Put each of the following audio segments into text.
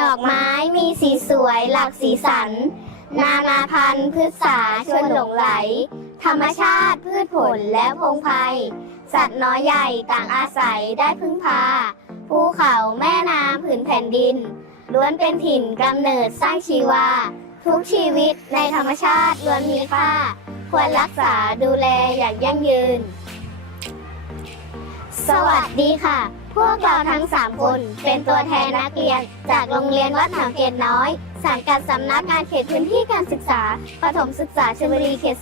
ดอกไม้มีสีสวยหลากสีสัน นานาพันธุ์พืชสาชวนหลงไหล ธรรมชาติพืชผลและพงไพรสัตว์น้อยใหญ่ต่างอาศัยได้พึ่งพา ภูเขาแม่น้ำผืนแผ่นดิน ล้วนเป็นถิ่นกำเนิดสร้างชีวา ทุกชีวิตในธรรมชาติล้วนมีค่า ควรรักษาดูแลอย่างยั่งยืน สวัสดีค่ะ พวกเราทั้ง 3 คนเป็นตัวแทนนักเรียน จากโรงเรียนวัดหนองเกตน้อย สังกัดสำนักงานเขตพื้นที่การศึกษาประถมศึกษาชลบุรีเขต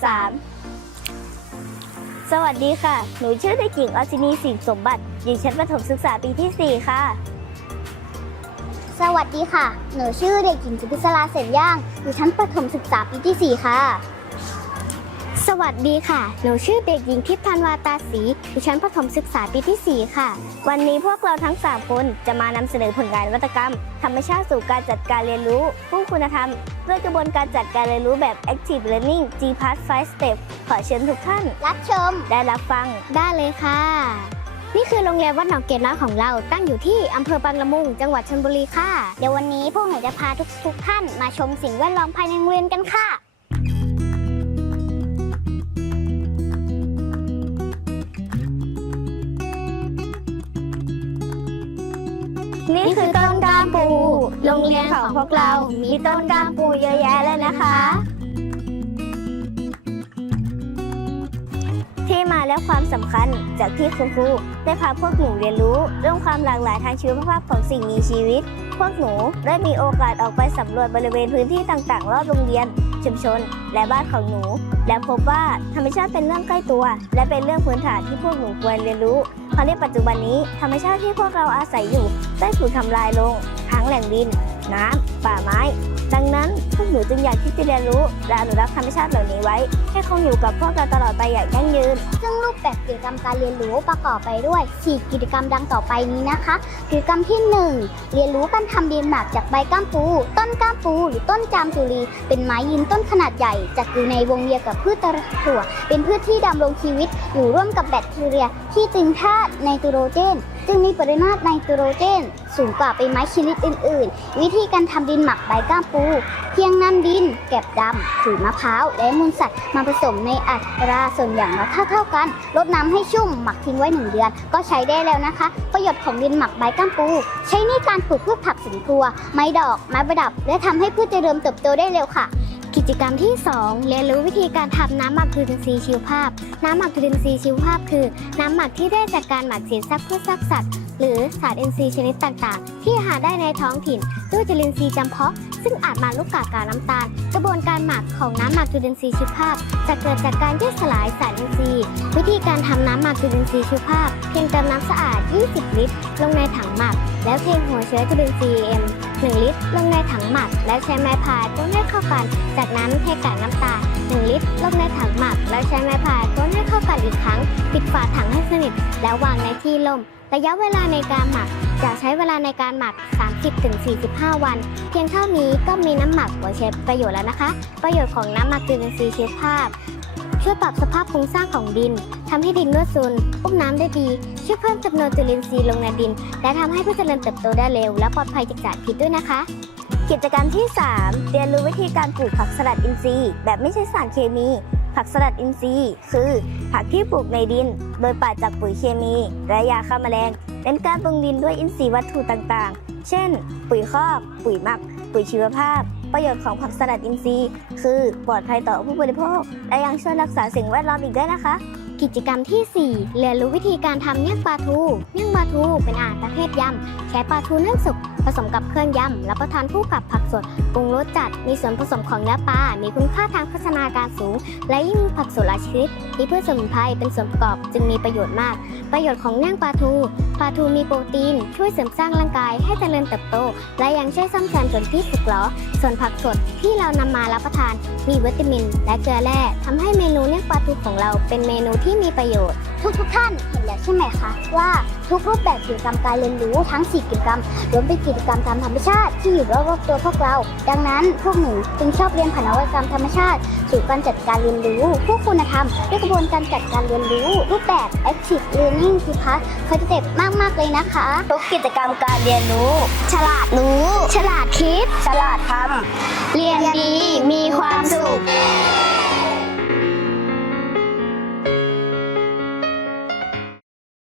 3 สวัสดีค่ะ หนูชื่อเด็กหญิงอสินีสิงห์สมบัติอยู่ชั้นประถมศึกษาปีที่ 4 ค่ะ สวัสดีค่ะ หนูชื่อเด็กหญิงสุพิศราเสนย่าง อยู่ชั้นประถมศึกษาปีที่ 4 ค่ะส วัสดีค่ะ หนูชื่อเด็กหญิงทิพย์ธันวาตาศรีอยู่ชั้นประถมศึกษาปีที่ 4 ค่ะ วันนี้พวกเราทั้ง 3 คนจะมานำเสนอผลงานนวัตกรรม ธรรมชาติสู่การจัดการเรียนรู้ ผู้คุณธรรมด้วยกระบวนการจัดการเรียนรู้แบบ Active Learning G Path 5 Step ขอเชิญทุกท่าน รับชม ได้รับฟัง ได้เลยค่ะ นี่คือโรงเรียนวัดหนองเกตน้อยของเรา ตั้งอยู่ที่อำเภอบางละมุง จังหวัดชลบุรีค่ะ เดี๋ยววันนี้พวกหนูจะพาทุกทุกท่านมาชมสิ่งแวดล้อมภายในโรงเรียนกันค่ะ นี่คือต้นกล้ามปู โรงเรียนของพวกเรา มีต้นกล้ามปูเยอะแยะเลยนะคะ ที่มาและความสำคัญจากที่คุณครูได้พาพวกหนูเรียนรู้เรื่องความหลากหลายทางชีวภาพของสิ่งมีชีวิต พวกหนูได้มีโอกาสออกไปสำรวจบริเวณพื้นที่ต่างๆ รอบโรงเรียน ชุมชน และบ้านของหนู และพบว่าธรรมชาติเป็นเรื่องใกล้ตัว และเป็นเรื่องพื้นฐานที่พวกหนูควรเรียนรู้ เพราะในปัจจุบันนี้ธรรมชาติที่พวกเราอาศัยอยู่ได้ถูกทำลายลงทั้งแหล่งดิน น้ำ ป่าไม้ ดังนั้นพวกหนูจึงอยากที่จะเรียนรู้ และอนุรักษ์ธรรมชาติเหล่านี้ไว้ ให้คงอยู่กับพวกเราตลอดไปอย่างยั่งยืน ซึ่งรูปแบบกิจกรรมการเรียนรู้ประกอบไปด้วย 4 กิจกรรมดังต่อไปนี้นะคะกิจกรรมที่ 1 เรียนรู้การทำดินหมักจากใบก้ามปู ต้นก้ามปู หรือต้นจามจุลี เป็นไม้ยืนต้นขนาดใหญ่จัดอยู่ในวงเวียนกับพืชตะถั่ว เป็นพืชที่ดำรงชีวิต อยู่ร่วมกับแบคทีเรียที่ตึงธาตุไนโตรเจน จึงมีปริมาตรไนโตรเจน สูงกว่าใบไม้ชนิดอื่น ๆ วิธีการทำดินหมักใบก้ามปู เพียงนำดิน แกบดำขุยมะพร้าว และมูลสัตว์มาผสมในอัตราส่วนอย่างละเท่าเท่าๆกันรดน้ำให้ชุ่มหมักทิ้งไว้1เดือน ก็ใช้ได้แล้วนะคะ ประโยชน์ของดินหมักใบก้ามปู ใช้ในการปลูกพืชผักสวนครัว ไม้ดอก ไม้ประดับ และทำให้พืชเจริญเติบโตได้เร็วค่ะกิจกรรมที่ 2 เรียนรู้วิธีการทำน้ำหมักจุลินทรีย์ชีวภาพ น้ำหมักจุลินทรีย์ชีวภาพคือ น้ำหมักที่ได้จากการหมักเศษซากพืชซากสัตว์ หรือสารอินทรีย์ชนิดต่างๆ ที่หาได้ในท้องถิ่น ด้วยจุลินทรีย์จำเพาะ ซึ่งอาจมาลูกกากาน้ำตาล กระบวนการหมักของน้ำหมักจุลินทรีย์ชีวภาพ จะเกิดจากการย่อยสลายสารอินทรีย์ วิธีการทำน้ำหมักจุลินทรีย์ชีวภาพ เพียงเติมน้ำสะอาด 20 ลิตร ลงในถังหมัก แล้วเทหัวเชื้อจุลินทรีย์ M 1ลิตร ลงในถังหมัก แล้วใช้ไม้พายต้นให้เข้ากัน จากนั้นเทกากน้ำตาล 1 ลิตรลงในถังหมัก แล้วใช้ไม้พายต้นให้เข้ากันอีกครั้ง ปิดฝาถังให้สนิท แล้ววางในที่ร่มระยะเวลาในการหมัก จะใช้เวลาในการหมัก 30-45 วัน เพียงเท่านี้ก็มีน้ำหมักไว้ใช้ประโยชน์แล้วนะคะ ประโยชน์ของน้ำหมักจุลินทรีย์ชีวภาพ ช่วยปรับสภาพโครงสร้างของดินทำให้ดินนุ่มซุนอุ้มน้ำได้ดี ช่วยเพิ่มจำนวนจุลินทรีย์ลงในดิน และทำให้พืชเจริญเติบโตได้เร็ว และปลอดภัยจากสารพิษด้วยนะคะ กิจกรรมที่ 3 เรียนรู้วิธีการปลูกผักสลัดอินทรีย์ แบบไม่ใช้สารเคมี ผักสลัดอินทรีย์ คือ ผักที่ปลูกในดิน โดยปราศจากปุ๋ยเคมี และยาฆ่าแมลงเน้นการปรุงดินด้วยอินทรีย์วัตถุต่างๆ เช่น ปุ๋ยคอก ปุ๋ยหมัก ปุ๋ยชีวภาพ ประโยชน์ของผักสลัดอินทรีย์ คือปลอดภัยต่อผู้บริโภค และยังช่วยรักษาสิ่งแวดล้อมอีกด้วยนะคะกิจกรรมที่ 4 เรียนรู้วิธีการทำเมี่ยงปลาทู เมี่ยงปลาทูเป็นอาหารประเภทยำ ใช้ปลาทูนึ่งสุกผสมกับเครื่องยำรับประทานคู่กับผักสดปรุงรสจัดมีส่วนผสมของเนื้อปลา มีคุณค่าทางโภชนาการสูง และยิ่งมีผักสดหลายชนิดมีพืชสมุนไพรเป็นส่วนประกอบจึงมีประโยชน์มาก ประโยชน์ของเมี่งปลาทูปลาทูมีโปรตีน ช่วยเสริมสร้างร่างกายให้เจริญเติบโต และยังช่วยซ่อมแซมส่วนที่สึกหรอส่วนผักสดที่เรานำมารับประทาน มีวิตามิน และเกลือแร่ทำให้เมนูเมี่ยงปลาทูของเราเป็นเมนูที่มีประโยชน์ทุกทุกท่านเห็น ใช่ไหมคะว่าทุกรูปแบบกิจกรรมการเรียนรู้ทั้ง 4 กิจกรรมล้วนเป็นกิจกรรมตามธรรมชาติที่อยู่รอบๆตัวพวกเรา ดังนั้นพวกหนูจึงชอบเรียนผ่านนวัตกรรมธรรมชาติ สู่การจัดการเรียนรู้ผู้คุณธรรมด้วยกระบวนการจัดการเรียนรู้ รูปแบบ active learning สิคะเขาจะเด็ดมากๆเลยนะคะ ทุกกิจกรรมการเรียนรู้ ฉลาดรู้ ฉลาดคิด ฉลาดทเรียนดีมีคุ